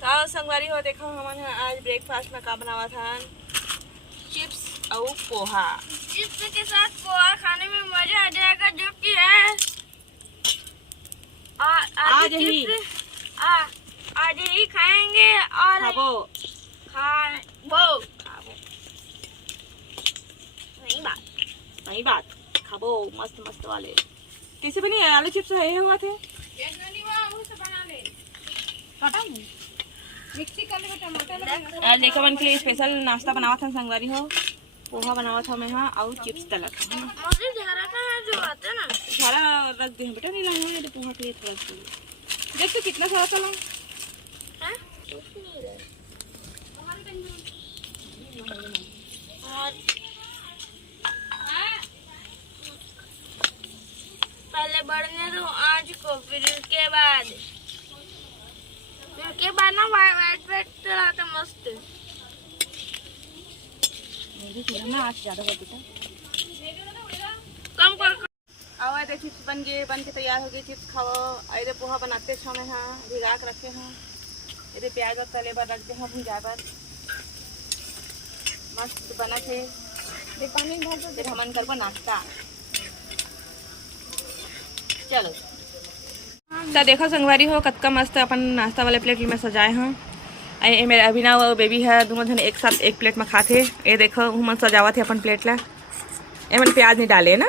तो संगवारी हो देखो हमन आज ब्रेकफास्ट में का बनावा था चिप्स और पोहा। चिप्स के साथ पोहा खाने में मजा आ जाएगा, जो कि है आज ही खाएंगे और नहीं बात खाबो मस्त मस्त वाले। कैसे बनी आलू चिप्स है हुआ थे मिक्सी कर ले टमाटर। आज देखो मन के लिए स्पेशल नाश्ता बनावा था संगवारी हो। पोहा बनावा था मैं और चिप्स तला था। मुझे झारा का है जो आते हैं ना, झारा रख दे बेटा, नहीं लाऊंगा ये पोहा के लिए थोड़ा सा। देख तो कितना सारा तला है। और पहले बढ़ने दो आज को, फिर उसके बाद ना वाइट चलाते मस्त। ना आज ज्यादा हो बेटा कम कर। आवा दे चिप्स बन के तैयार हो गए। चिप्स खाओ। अरे पोहा बनाते समय हाँ भिगा के रखे हैं। ये प्याज और तले पर रख दे हैं भुजा पर मस्त बना थे। पानी भर दो फिर हमन करबो नाश्ता। चलो तो देखो संगवारी हो कतका मस्त अपन नाश्ता वाले प्लेट में सजाए हैं। ये मेरा अभिनव और बेबी है, दोनों जन एक साथ एक प्लेट में खाते। ये देखो हम सजावत है अपन प्लेट ला। ये मैंने प्याज नहीं डाले ना।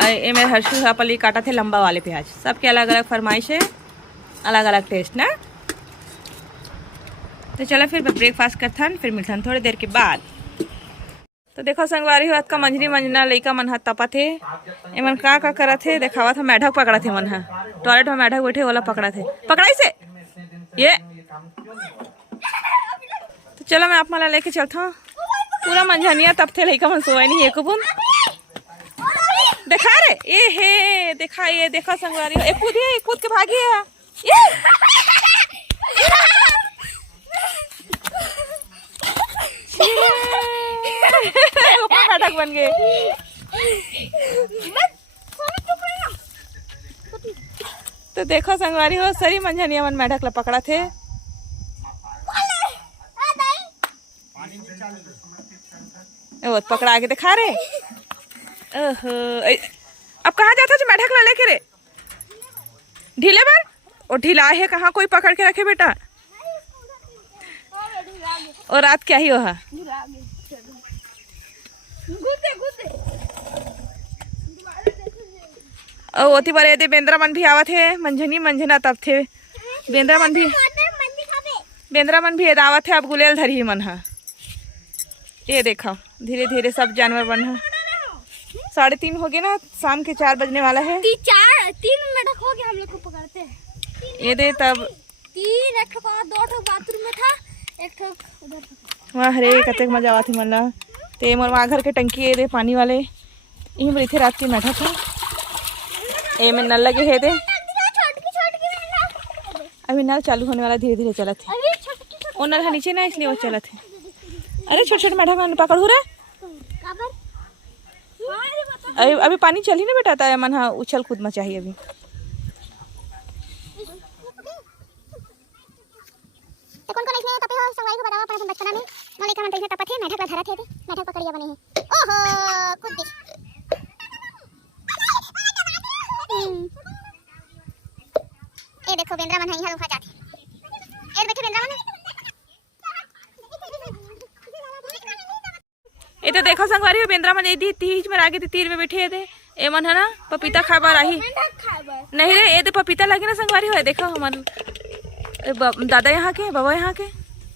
ये मेरे हर्षु अपली काटा थे लंबा वाले प्याज। सबके अलग अलग फरमाइश है, अलग अलग टेस्ट ना। तो चलो फिर ब्रेकफास्ट करथन, फिर मिलथन थोड़ी देर के बाद। तो देखो संगवारी हो का मंझनी मंझना लइका मन ह तपा थे। एमन का करा थे देखावा था। मेढक पकड़ा थे मन ह टॉयलेट में मेढक बैठे वाला पकड़ा थे। पकड़ाई से ये तो चलो मैं आप मला लेके चलता हूँ। पूरा मंझनिया तब थे लइका मन सोए नहीं एक बुन देखा रे। ये हे देखा, ये देखो संगवारी हो एक कूद के भागी है ये। नाटक बन गए। तो देखो संगवारी हो सरी मंझनिया मन मेढक ला पकड़ा थे। ओ पकड़ा के दिखा रे। अब कहाँ जाता है मेढक ला लेके रे? ढीले पर और ढीला है कहाँ कोई पकड़ के रखे बेटा। और रात क्या ही हो है? ओती बारे दे बेंद्रा मन भी आवत है। मंझनी मंझना तब थे बेंद्रा मन भी आवत है। अब गुलेल धरी मन है। ये देखो धीरे धीरे सब जानवर बन है। 3:30 हो गए ना, शाम के 4 बजने वाला है। 3 मिनट हो गए हम लोग को पकड़ते हैं। ये दे तब 3 एक ठो 2 बाथरूम में था, एक ठो उधर। वाह रे कतक मजा आवत है मन ला। ते मोर वहाँ घर के टंकी ये दे पानी वाले यहीं पर थे रात के बैठा था। ए में नल लगे है दे। अभी नल चालू होने वाला, धीरे धीरे चला थे। वो नल नीचे ना इसलिए वो चला थे। अरे छोटे छोटे मेढक मन पकड़ हो रहा है। अभी पानी चल ही नहीं बेटा था मन हाँ उछल कूद में चाहिए अभी। तो कौन इसमें तपे हो संगवारी को बताओ। अपन बचपना में मोले का मन इसमें तपत है। मेढक ला धरत है थे, मेढक पकड़िया बने हैं। ओहो खुद देख ये देखो बेंद्रा मन है यहाँ रुका जाते। ये देखे बेंद्रा मन ये तो देखो संगवारी हो बेंद्रा मन दी तीज में आगे तीर में बैठे थे। ए मन है ना पपीता खा बार आई नहीं रे। ये तो पपीता लगे ना संगवारी हो। देखो हमारे दादा यहाँ के बाबा यहाँ के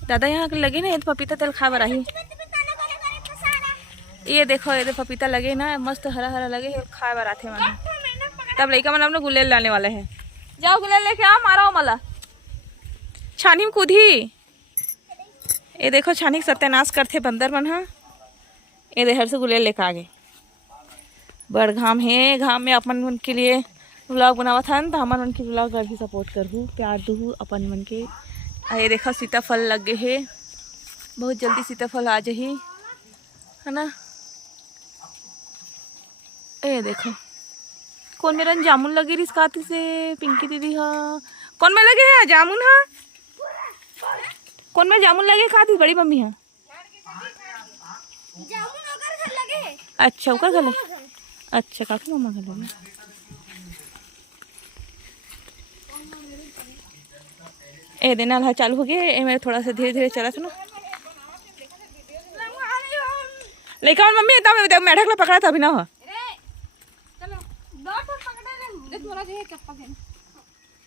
दादा यहाँ के लगे ना। ये तो पपीता तेल खा बार आई। ये देखो ये तो पपीता लगे ना मस्त हरा हरा लगे है, खा बार आते मन। तब लड़का मन अपने गुलेल लाने वाले हैं। जाओ गुलेल लेके आओ, मारो मला छानी में कूदी। ये देखो छानी सत्यानाश करते बंदर मन हा। ये देहर से गुलेल लेके आ गए। बड़ घाम है, घाम में अपन मन के लिए व्लॉग बनावा था तो हमन मन के व्लॉग भी सपोर्ट करहूँ, प्यार दूँ अपन मन के। ये देखो सीताफल लग गए है, बहुत जल्दी सीताफल आ जाही है ना। ये देखो कौन मेरा जामुन लगे रिस खाती से पिंकी दीदी हा कौन में लगे है जामुन? हाँ, कौन में जामुन लगे खा थी बड़ी मम्मी? हाँ, जामुन ओकर घर लगे है। अच्छा ओकर घर लगे। अच्छा काकी मम्मा घर लगे। ए देना हल्ला चालू हो गया। ए मेरे थोड़ा सा धीरे धीरे चला सुनो। लेकिन मम्मी तब मेढक ला पकड़ा था अभी ना हो। चलो दो ठन पकड़े रे। देख मोला जे चप्पा के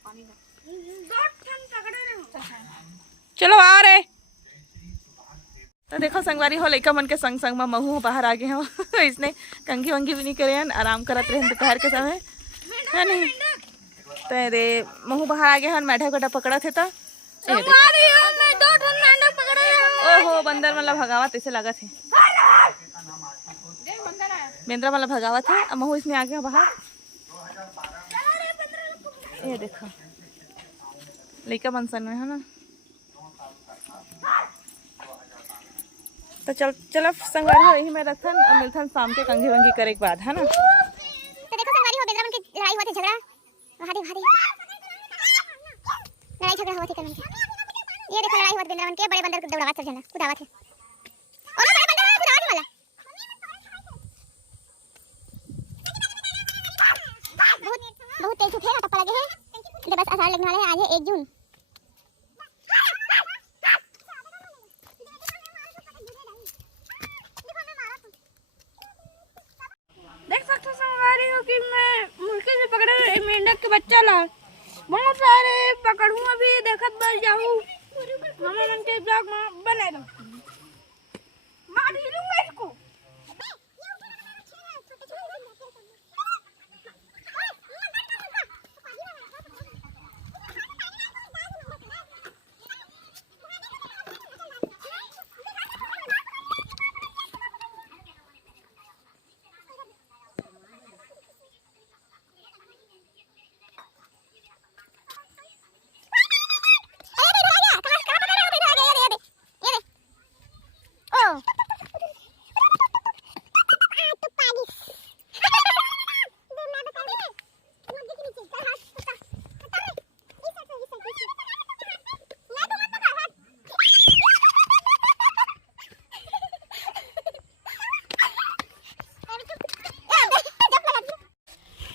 पानी में दो ठन पकड़े रे। चलो आ रहे। तो देखो संगवारी हो लइका मन के संग संग में महू बाहर आ गए हो। इसने कंघी वंगी भी नहीं करे हैं, आराम करत रहे दोपहर के समय है नहीं। तो दे महू बाहर आ गए हैं, मेढक वेढक पकड़ा थे। तो संगवारी हो मैं दो ठन मेंढक पकड़े रे। ओहो बंदर मतलब भगावत ऐसे लगा थे। बेंद्रा वाला भगावत है। अब महू इसमें आ गया बाहर। ये देखो लइका मनसन में है ना। तो चलो संगवारी हो यही में रखन और मिलथन शाम के कंघी वंगी करे के बाद है ना। तो देखो संगवारी हो बेंद्रा मन के लड़ाई होती झगड़ा भारी भारी लड़ाई झगड़ा होती कल के। ये देखो लड़ाई होती बेंद्रा मन के बड़े बंदर को दौड़ावत चल जाना कुदावत है। और बड़े बंदर कुदावत वाला बहुत तेज उठेगा टप्पा लगे हैं। बस आषाढ़ लगने वाले हैं। आज है 1 जून। देख सकते संगवारी हो कि मैं मुर्गे से पकड़े मेंढक के बच्चा ला बहुत सारे पकड़ूं। अभी देखत बस जाऊं हम मन के ब्लॉग में बना दो। मार ढीलूंगा इसको।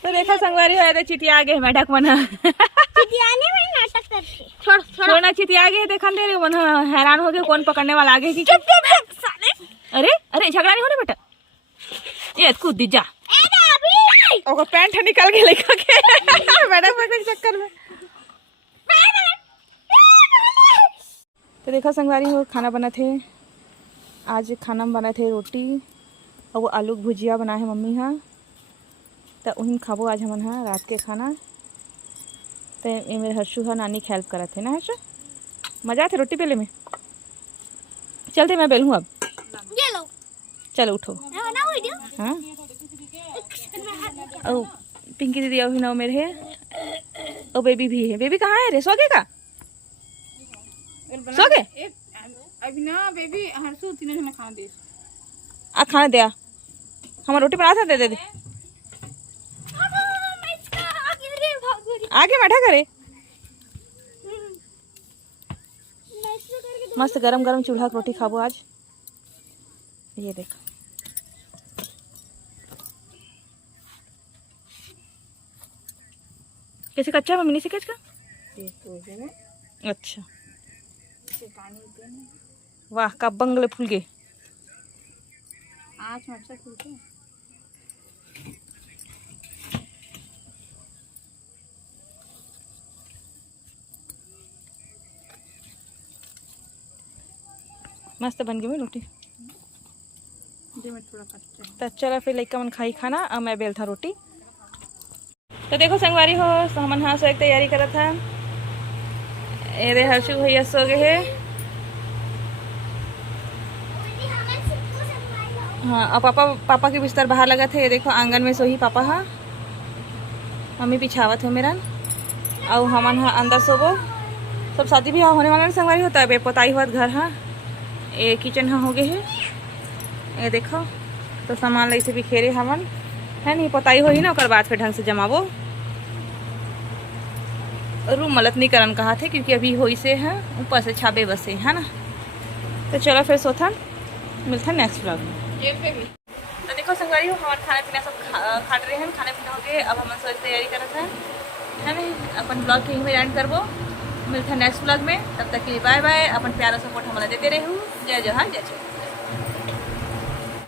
तो देखो संगवारी हो चिटिया आ गए मेढक मन। चिटियाने में नाटक करते छोड़ना चिटिया आ गए। देखन दे रे मन हैरान हो गए कौन पकड़ने वाला आगे की। साले अरे अरे झगड़ा नहीं होने बेटा। ये कूद दी जा। ओकर पैंट निकल के लेकर के मेढक पकड़ चक्कर में। तो देखो संगवारी हो खाना बना थे। आज खाना में बना थे रोटी और वो आलू भुजिया बना है मम्मी। हाँ तो वही खाबो आज हमन। हाँ रात के खाना। तो ये मेरे हर्षु है नानी की हेल्प करत थे ना। हर्षु मजा आते रोटी बेले में। चलते मैं बेलूँ अब। ये लो चलो उठो। बना वीडियो। हाँ और पिंकी दीदी अभी ना मेरे है और बेबी भी है। बेबी कहाँ है रे? सो गए का? सो गए अभी ना बेबी हर्षु तीनों में खाना दे। आ खाना दे। हमारा रोटी बना था दे दे। आगे बैठा करे। मस्त गरम गरम चूल्हा की रोटी खाबो आज। ये देखो कैसे कच्चा मम्मी ने से कच का। अच्छा वाह का बंगले फूल गए। आज मच्छर फूल के मस्त बन गई रोटी। थोड़ा कच्चा। तो चलो फिर लइका मन खाई खाना और मैं बेल था रोटी। तो देखो संगवारी हो हमन हाँ सो एक तैयारी करा था। ये हर्षु भैया सो गए है। हाँ और पापा के बिस्तर बाहर लगा थे। ये देखो आंगन में सोही पापा। हाँ मम्मी पिछावत हो मेरा और हमन हाँ अंदर सोबो। सब शादी ब्याह होने वाला संगवारी होता है। पोताई हुआ घर। हाँ ये किचन हाँ हो गए है। ये देखो तो सामान ऐसे बिखेरे हमन है नहीं। पोताई हो ही ना ओकर बाद फिर ढंग से जमाबो। रूम मलत नहीं करन कहा थे क्योंकि अभी होई से है ऊपर से छाबे बसे है ना। तो चलो फिर सोथन मिलता नेक्स्ट ब्लॉग में। तो देखो संगवारी हो हमारे खाना पीना सब खा रहे हैं, खाना पीना हो गए, अब हम सोच तैयारी करते हैं है ना। अपन ब्लॉग के ही एंड करबो, मिलता है नेक्स्ट ब्लॉग में। तब तक के लिए बाय बाय। अपन प्यारा सपोर्ट हमारा देते रहो। जय जवाहर जय जवान।